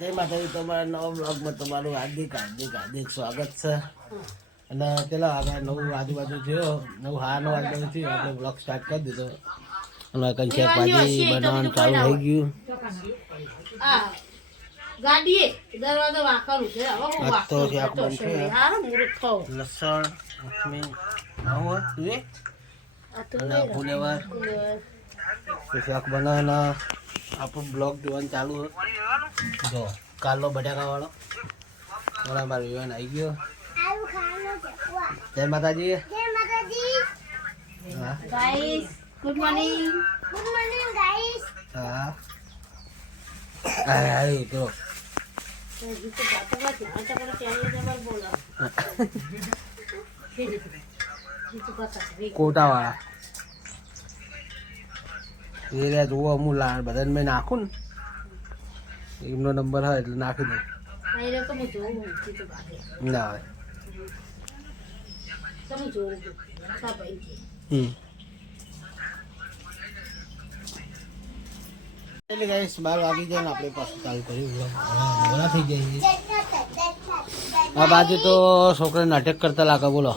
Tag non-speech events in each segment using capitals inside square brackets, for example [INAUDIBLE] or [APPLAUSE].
જય માતાજી તમારા નવા બ્લોગમાં તમારું હાર્દિક હાર્દિક હાર્દિક સ્વાગત છે. અને પેલા આપણે નવું આજુબાજુ થયો? નવું હા નવું આજુબાજુ થયું આપણે બ્લોગ સ્ટાર્ટ કરી દીધો. અને કંઈ ભાજી બનાવવાનું ચાલુ થઈ ગયું. લસણ લક્ષ્મી ફુલેવર લો. તો શાક બનાવવાના આપણું બ્લોગ જોવાનું ચાલુ જો કાલનો બટાકાવાળો થોડા મારો યુવાન આવી ગયો જય માતાજી હા Guys, good morning. હા અરે અરે તો હજી તો. કોટાવાળા એ રહ્યા જોવો અમુક લાડ બધાને મેં નાખું ને. એમનો નંબર હોય એટલે નાખી દઉં. હું હું. ના હોય. એટલે ગાઈસ બાર વાગી જાય ને આપણે પાછું ચાલુ કર્યું. થઈ જાય આ બાજુ તો છોકરા નાટક કરતા લાગે બોલો.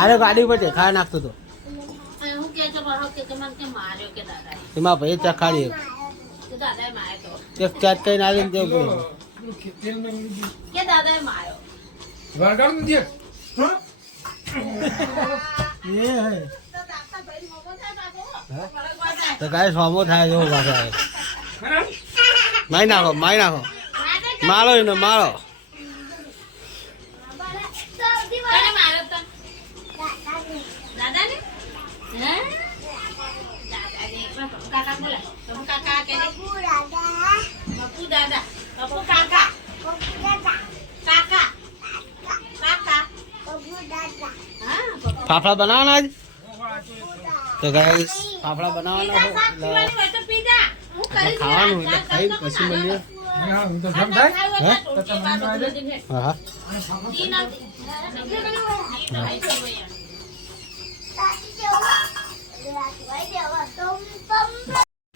અરે ગાડી પર દેખાય નાખતો તો આ હું કે છે મારો કે કે મને કે માર્યો કે દાદાએ. એમાં ભાઈ ચખાડી કે દાદાએ માર્યો તો. એક ચાટ કઈ આવીને બોલો કે દાદાએ માર્યો. તો ગાઈસ હોમો થાય જો પાછા મારી નાખો મારી નાખો. મારો એને મારો. ફાફડા બનાવવાના જ તો ગાઈસ ફાફડા બનાવવાના છે. એટલે ખાવાનું એટલે ખાઈ પછી મળીએ. હા.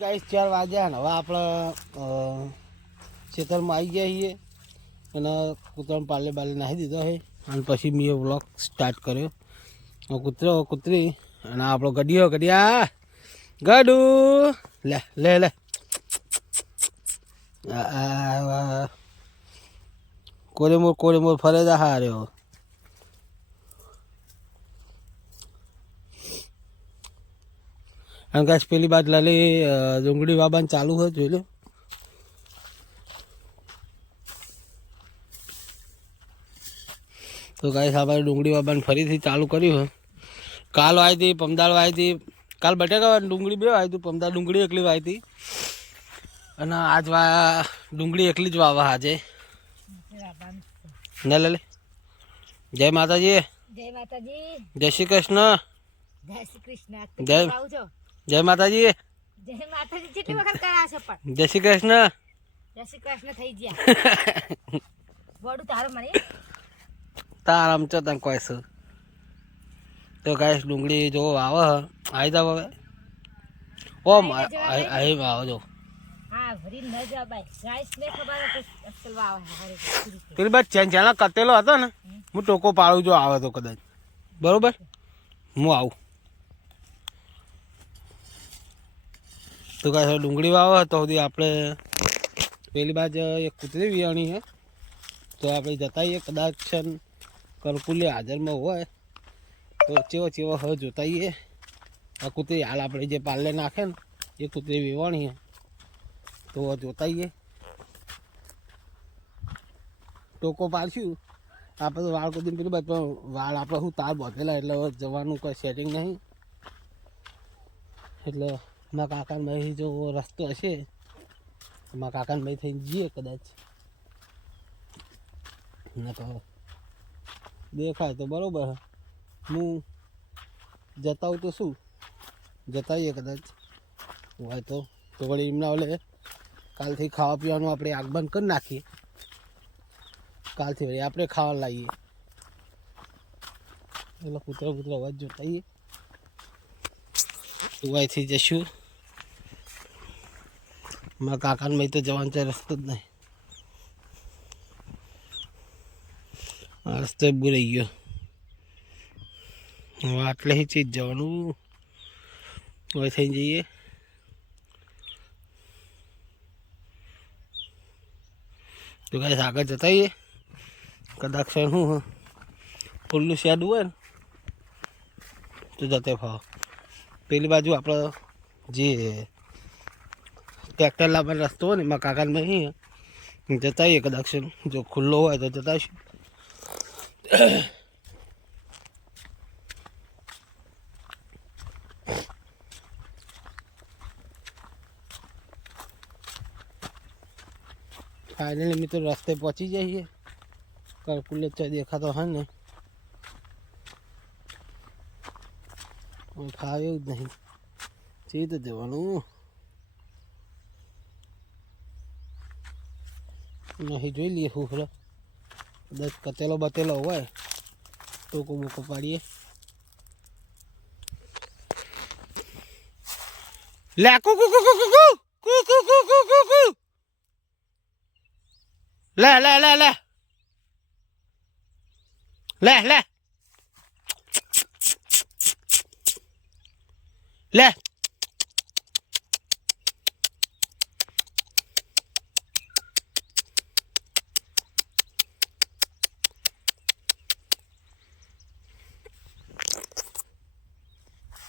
ગાઈસ ચાર વાગ્યા ને હવે આપણે ખેતરમાં આવી ગયા છીએ. અને કૂતરાને પાલે બાલે નાહી દીધો છે. અને પછી મેં વ્લોગ સ્ટાર્ટ કર્યો. કૂતરો કૂતરી. અને આપણો ગડિયો, ગડિયા. ગડુ. લે લે લે. કોરેમોર કોરેમોર ફરે જ હાર્યો. અને કાશ પેલી બાદ લાલી ડુંગળી વાબાને ચાલુ હોય, જોઈ લો. તો ગાય આપણે ડુંગળી વાબાને ફરીથી ચાલુ કર્યું કાલ વાવી હતી પમદાળ વાવી હતી. કાલ બટાકા ડુંગળી બે વાવી હતી પમદાળ ડુંગળી એકલી વાવી હતી. અને આજ વા ડુંગળી એકલી જ વાવા આજે. ને લે જય માતાજી. જય માતાજી. જય શ્રી કૃષ્ણ. જય શ્રી કૃષ્ણ. જય આવું જય માતાજી. જય માતાજી. કેટલી વખત કરાશે પણ? જય શ્રી કૃષ્ણ. જય શ્રી કૃષ્ણ થઈ ગયા. [LAUGHS] વડું તારું મને. તારામ ચો તને કોઈ શું તો ગાઈસ ડુંગળી જો આવે આવી જાવ હવે. ઓમ અહીં આવો જો. પેલી બાદ ચેન ચેના કતેલો હતો ને હું ટોકો પાડું જો આવે તો કદાચ. બરોબર? હું આવું. તો કાંઈ ડુંગળી વાવે તો સુધી આપણે પેલી બાજ એક કૂતરી વિયાણી છે તો આપણે જતાઈએ કદાચ છે ને. કરકુલી હાજરમાં હોય, તો ચેવો ચેવો હવે જોતાઈએ આ કૂતરી હાલ આપણે જે પાલે નાખે ને, એ કૂતરી વિવાણી તો જોતાઈએ ટોકો પાડશું. આપણે વાળ કુદીને પેલી બાજુ પણ વાળ આપણે શું તાર બાંધેલા, એટલે જવાનું કોઈ સેટિંગ નહીં. એટલે મારા કાકાને ભાઈ જો રસ્તો હશે, મારા કાકાને ભાઈ થઈને જઈએ કદાચ. ન તો દેખાય તો બરોબર હું. જતા હોઉં તો શું? જતાઈએ કદાચ. હોય તો તો વળી એમના ઓલે કાલથી ખાવા પીવાનું આપણે આગમન કરી નાખીએ. કાલથી વળી આપણે ખાવા લાવીએ. એટલે કૂતરા કૂતરા અવાજ જોતાઈએ. અહીંથી જશું મારા કાકાને ભાઈ તો જવાનું છે રસ્તો જ નહીં. રસ્તો ભૂલાઈ ગયો. હવે આટલે ચીજ જવાનું. હવે થઈ જઈએ. તો કાંઈ આગળ જતા આવીએ. કદાચ હ ફૂલનું શેડ હોય ને, તો જતે ફાવ. પેલી બાજુ આપણે જે ટ્રેક્ટર લાવવાનો રસ્તો હોય ને, એમાં કાકાને જતા આવીએ કદાચ જો ખુલ્લો હોય તો જતા આવીશું. ફાઇનલી મિત્રો રસ્તે પહોંચી જઈએ કેલ્ક્યુલેટર દેખાતો હોય ને હવે ફાવે એવું જ નહીં ચી તો જવાનું નહીં જોઈ લઈએ ફૂફરો કદાચ કચેલો બતેલો હોય ટોકો બોકો પાડીએ લે કુ કુ કુ કુ કુ કુ કુ કુ કુ કુ કુ કુ લે લે લે લે લે લે લે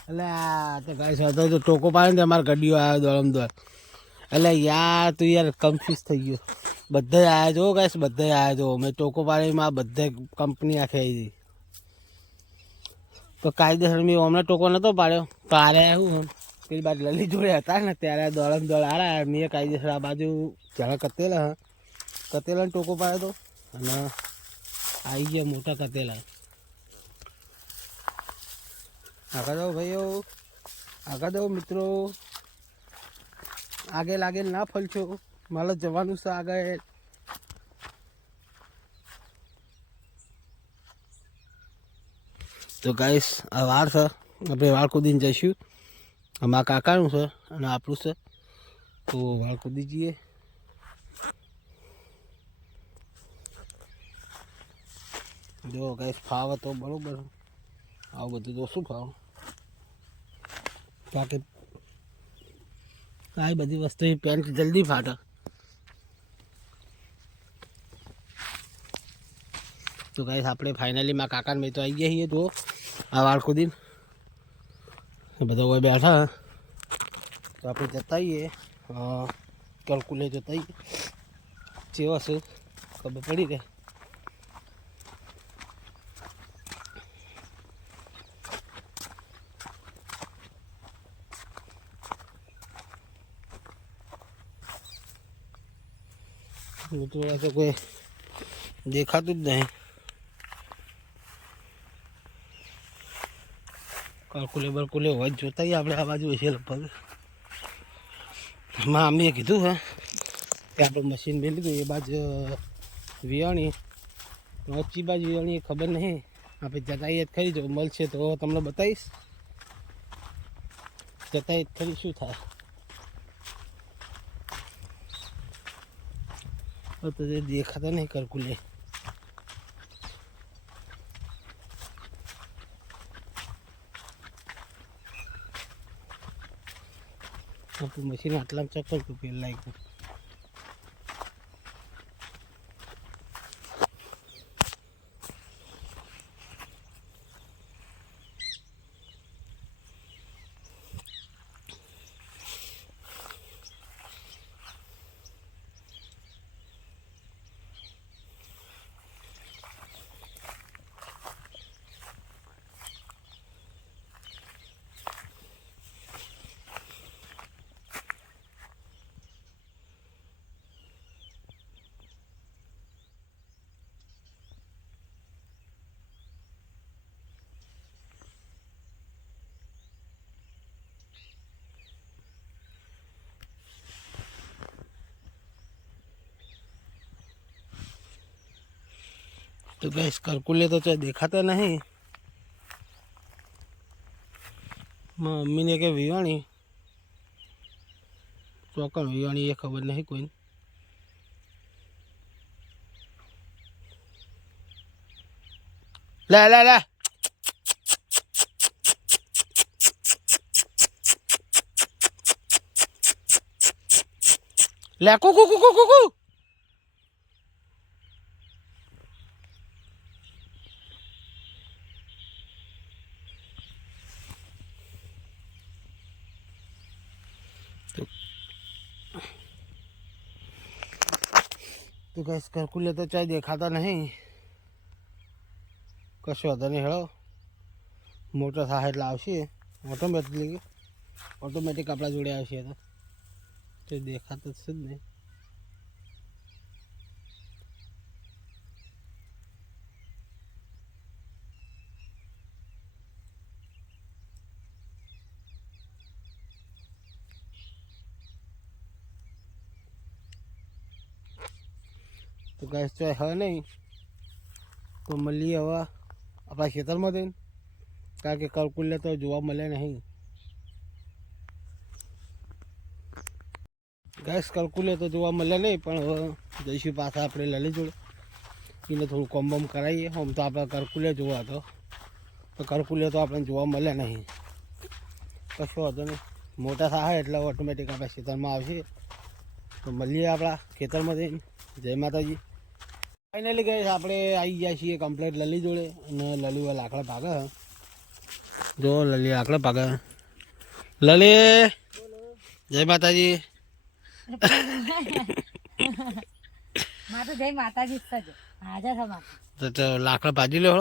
એટલે તો ગાઈસ હતો તો ટોકો પાડે ને અમારે ગડીઓ આવ્યો દોડમ દોડ. એટલે યાર, તું યાર કન્ફ્યુઝ થઈ ગયો. બધે આવ્યા જો ગાઈસ બધે આવ્યા જો મેં ટોકો પાડીમાં બધે કંપની આખી આવી હતી તો કાયદેસર મેં અમને ટોકો નહોતો પાડ્યો. આવ્યું શું પેલી બાજુ લલી જોડે હતા ને, ત્યારે દોડમ દોડ આરા મેં કાયદેસર આ બાજુ જરા કતેલા, હા. કતેલાને ટોકો પાડ્યો તો. અને આવી ગયા મોટા કતેલા આગળ ભાઈઓ. આગળ જાઓ મિત્રો. આગળ લાગે ના ફલશો મારે જવાનું છે આગળ. તો ગાઈસ આ વાર છે. આપણે વાળ કૂદીને જઈશું અમારા કાકાનું છે અને આપણું છે. તો વાળ કૂદી જઈએ. જો ગાઈસ ફાવે તો બરોબર. આવું બધું તો શું ફાવ બાકી આ બધી વસ્તુ પેન્ટ જલ્દી ફાટે તો ગાઈસ આપણે ફાઇનલી માં કાકાને મેં તો આવી ગયા છીએ તો આ વાળ કુદીને બધા હોય બેઠા તો આપણે જતા આવીએ કેલ્ક્યુલે જતા આવીએ જેવા છે ખબર પડી રહે મિત્રો તો કોઈ દેખાતું જ નહીં. કાલ્કુલે બરકુલે હોય જોતા આપણે આ બાજુ છે લગભગ. માં અમીએ કીધું હે કે આપણે મશીન મેં લીધું, એ બાજુ વિયાણી. વચ્ચી બાજુ વિયાણી ખબર નહીં. આપણે જતાઈએ જ ખરી, જો મળશે તો તમને બતાવીશ. જતાઈએ ખરી, શું થાય? તો તે દેખાતા નહીં કરકુલે. મશીન આટલા ચક્કર તું પેલા લાગ્યું. તો ગેસ કરકુલે તો ત્યાં દેખાતા નહીં. મમ્મીને કે વિવાણી ચોકણ વિવાણી એ ખબર નહીં કોઈ લે લે લે. લે, કુ કુ કુ કુ કુ. તો ગેસ કરકુલે તો ચાય દેખાતા નહીં. કશો વાંધો નહીં હેળો મોટો થાય એટલે આવશે. ઓટોમેટિકલી ઓટોમેટિક આપણા જોડે આવશે તે દેખાતું જ છે જ નહીં. તો ગેસ ચાય હવે નહીં, તો મળીએ હવે આપણા ખેતરમાં જઈને. કારણ કે કલકુલ્લે તો જોવા મળે નહીં. ગેસ કલકુલ્લે તો જોવા મળે નહીં, પણ હવે જઈશું પાછા આપણે લલી જોડે. એને થોડું કોમ બમ કરાવીએ. આમ તો આપણે કરકુલે જોવા તો કરકુલે તો આપણને જોવા મળે નહીં. કશો હતો નહીં. મોટા થાય એટલે ઓટોમેટિક આપણા ખેતરમાં આવશે. તો મળીએ આપણા ખેતરમાં જઈને. જય માતાજી. ફાઇનલી ગઈ આપણે આવી ગયા છીએ કમ્પ્લેટ લલી જોડે અને લલી લાકડા ભાગે. જો લલી લાકડા ભાગે લલી જય માતાજી. જય માતાજી લાકડા ભાજી લો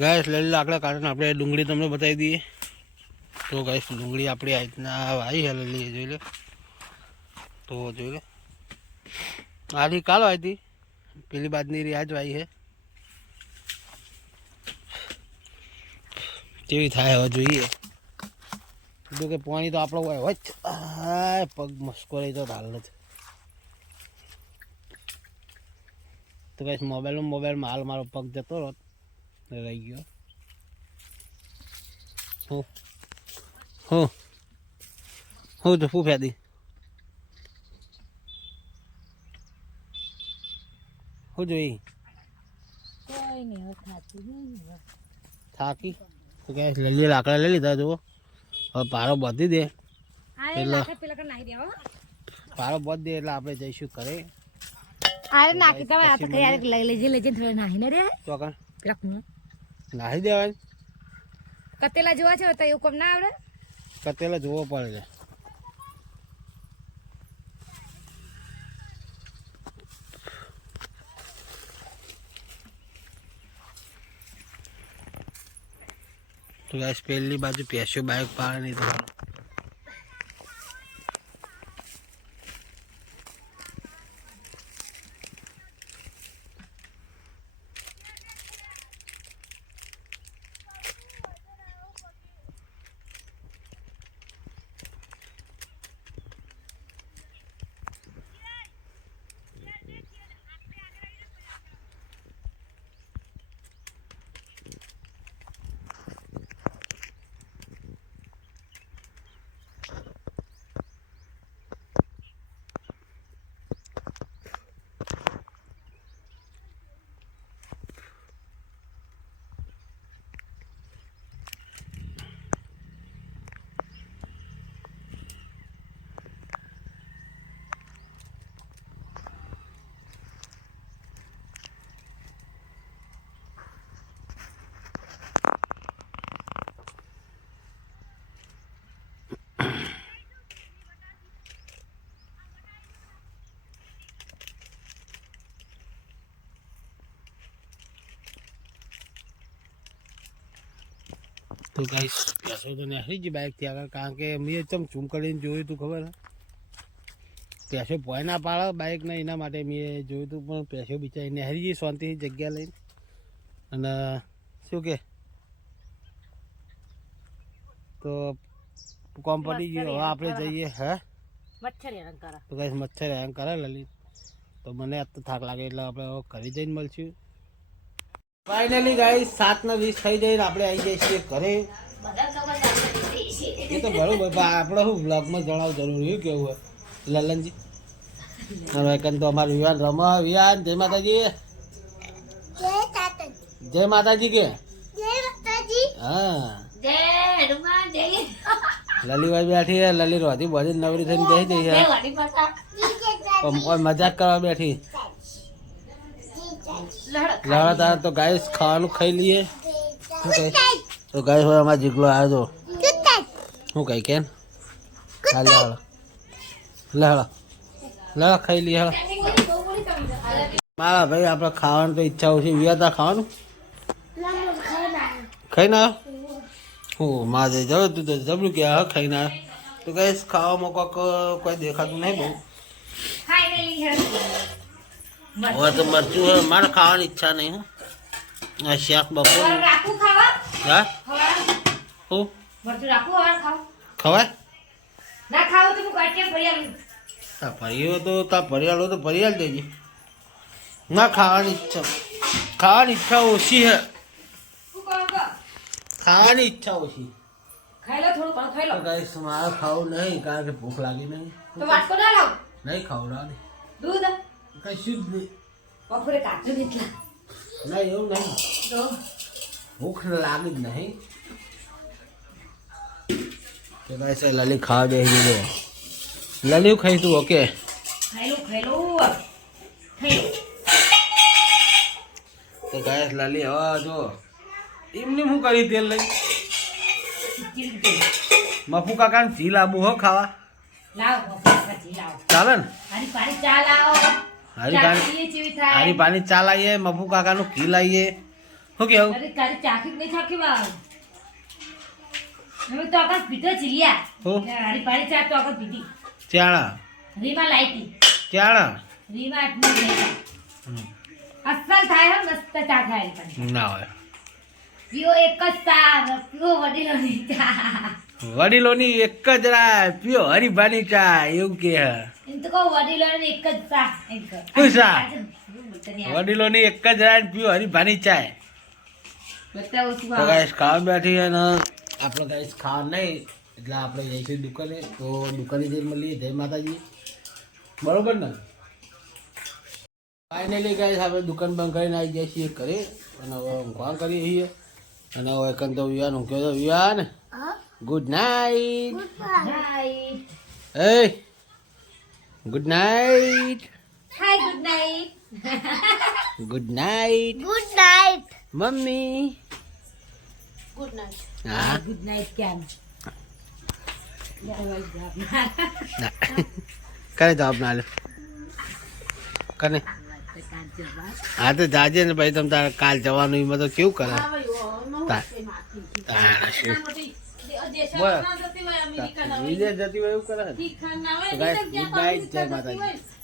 ગાય લલી લાકડા કાઢીને આપણે ડુંગળી તમને બતાવી દઈએ. તો ગાય ડુંગળી આપણી આ રીતના આવી લઈએ જોઈ લે. તો જોઈ લે. આની કાલ આવી હતી? પેલી બાજની રિયાજ આવી છે. કેવી થાય હવે જોઈએ. કીધું કે પાણી તો આપણો હોય જ. પગ મસ્કો રહી તો હાલ જ તો કઈ મોબાઈલમાં મોબાઈલમાં હાલ મારો પગ જતો રહો રહી ગયો. હું હું. હું તો શું ફેદી હું જોઈ નહીં નહીં. થાકી તો કે લલી લાકડા લઈ લીધા જુઓ. હવે પારો બાંધી દે. પારો બાંધી દે એટલે આપણે જઈશું ઘરે. આ નાખી દેવા આ તો કઈ યાર લઈ લેજે લેજે થોડે નાખીને રે. ચોકણ પેલા કું નાહી દેવાય. કતેલા જોવા છે તો એવું કોમ ના આવડે? કતેલા જોવો પડે છે. તો ગાઈસ પહેલી બાજુ પેશો બાઇક પાડે નહીં તમારો તો ગાઈસ પેસો તો નીકળી જ બાઇકથી આગળ કારણ કે મેં ચમ ચૂમ કરીને જોયું તું ખબર પેસો ભોય ના પાડે બાઇક ને એના માટે મેં જોયું તું પણ પેસો બિચારી નેહરી જઈ શાંતિથી જગ્યા લઈને. અને શું કે? તો કોમ પડી ગયું હવે આપણે જઈએ હે? મચ્છર હેરાન કરે તો ગાઈસ મચ્છર હેરાન કરે લલિત. તો મને આજ તો થાક લાગે એટલે આપણે ઘરે જઈને મળશું. ફાઇનલી ગાઈસ સાત ને વીસ થઈ જઈને આપણે આવી જઈએ છીએ ઘરે. એ તો બરોબર પણ આપણે શું બ્લોગમાં જણાવ જરૂરી કેવું હોય? લલનજી? હવે કન તો અમારું વિવાન રમા વિવાન જય માતાજી. જય માતાજી કે? હા. લલીભાઈ બેઠી છે લલી રોધી બધી નવરી થઈને બેસી જઈ છે. મજાક કરવા બેઠી. લડા તારા તો ગાય ખાવાનું ખાઈ લઈએ તો ગાય હોય અમારા જીગલો આવ્યો તો શું કઈ કેમ હા લહળ લાડા લાડા ખાઈ લઈએ હળ મારા ભાઈ આપણે ખાવાનું તો ઈચ્છા ઓછી વિયાતા ખાવાનું? ખાઈ ના હું માં જઈ જાવ તું તો જબરું કે હા ખાઈ ના તો કઈ ખાવામાં કોઈક કોઈ દેખાતું નહીં બહુ. હવે તો મરચું है મારે ખાવાની ઈચ્છા નહીં है આ શાક બપોર રાખું ખાવા? હા? हो હું? મરચું રાખું હવે ખાવ? ખવાય? ના ખાવ તો હું ફરી આલું? તા ભર્યો તો તા ભરિયાળો તો ભરિયાળ દેજે. ના ખાવાની ઈચ્છા. ખાવાની ઈચ્છા ઓછી હે? ખાવાની ઈચ્છા ઓછી. ખાઈ લો થોડું ઘણું ખાઈ લો. ગાઈસ મારે ખાવું નહીં કારણ કે ભૂખ લાગી નહીં. તો વાટકો ના લાવ? નહીં ખવડાવ દૂધ? કશું જ નહીં. બપોરે કાચું એવું નહીં. તો? ભૂખ લાગી જ નહીં. તો ગાઈસ લલી ખાવા બેસી દીધો લલી ખાઈ તું ઓકે? ખાઈ ખાઈ ખાઈ તો ગાઈસ લલી હવે જો એમની શું કરી તેલ લઈ? મફુ કાકા કાકાને ઘી લાવવું હો ખાવા. લાવ ચાલે ને? પાણી ચા લાવો. હારી ચા પાણી પીએ ચેવી થાય. હારી પાણી ચા લાવીએ મફુ કાકાનું ઘી લાવીએ શું કેવું અરે તારી ચાખી નહીં ચાખી વાવ હવે તો આકાશ પીધો ચીલિયા હું? હારી પાણી ચા તો આકાશ પીધી ચાણા રીમાં લાઈતી ચાણા રીમાં આટલી લઈ અસલ થાય હો મસ્ત ચા થાય હારી ના હોય. પીઓ એક જ ચા પીઓ વડીલોની ચા. વડીલોની એક જ રાય પીઓ હરીભાની ચા એવું કે. હે. વડીલોની એક જ રાય પીઓ હરીભાની ચાય. ગાઈસ ખાવા બેઠી અને આપણે ગાઈશ ખાવા નહીં એટલે આપણે જઈશું દુકાને. તો દુકાને જઈને મળીએ. જય માતાજી. બરોબર ને? ફાઇનલી ગાઈશ આપણે દુકાન બંધ કરીને આવી જઈએ છીએ ઘરે. અને હવે ઊંઘવા કરીએ છીએ. અને હવે તો વિવાન ઊંઘ્યો તો વિવાન ગુડ નાઇટ હે એ good night Hi, good night. Good night Good night. Mummy Good night. હા Good night, કેમ? ના કરે જવાબ ના લે કને હા તો જાજે ને ભાઈ તમે તારે કાલ જવાનું એમાં તો કેવું કરે તારે શું? બોલ. જતી હોય એવું કરે guys, જય માતાજી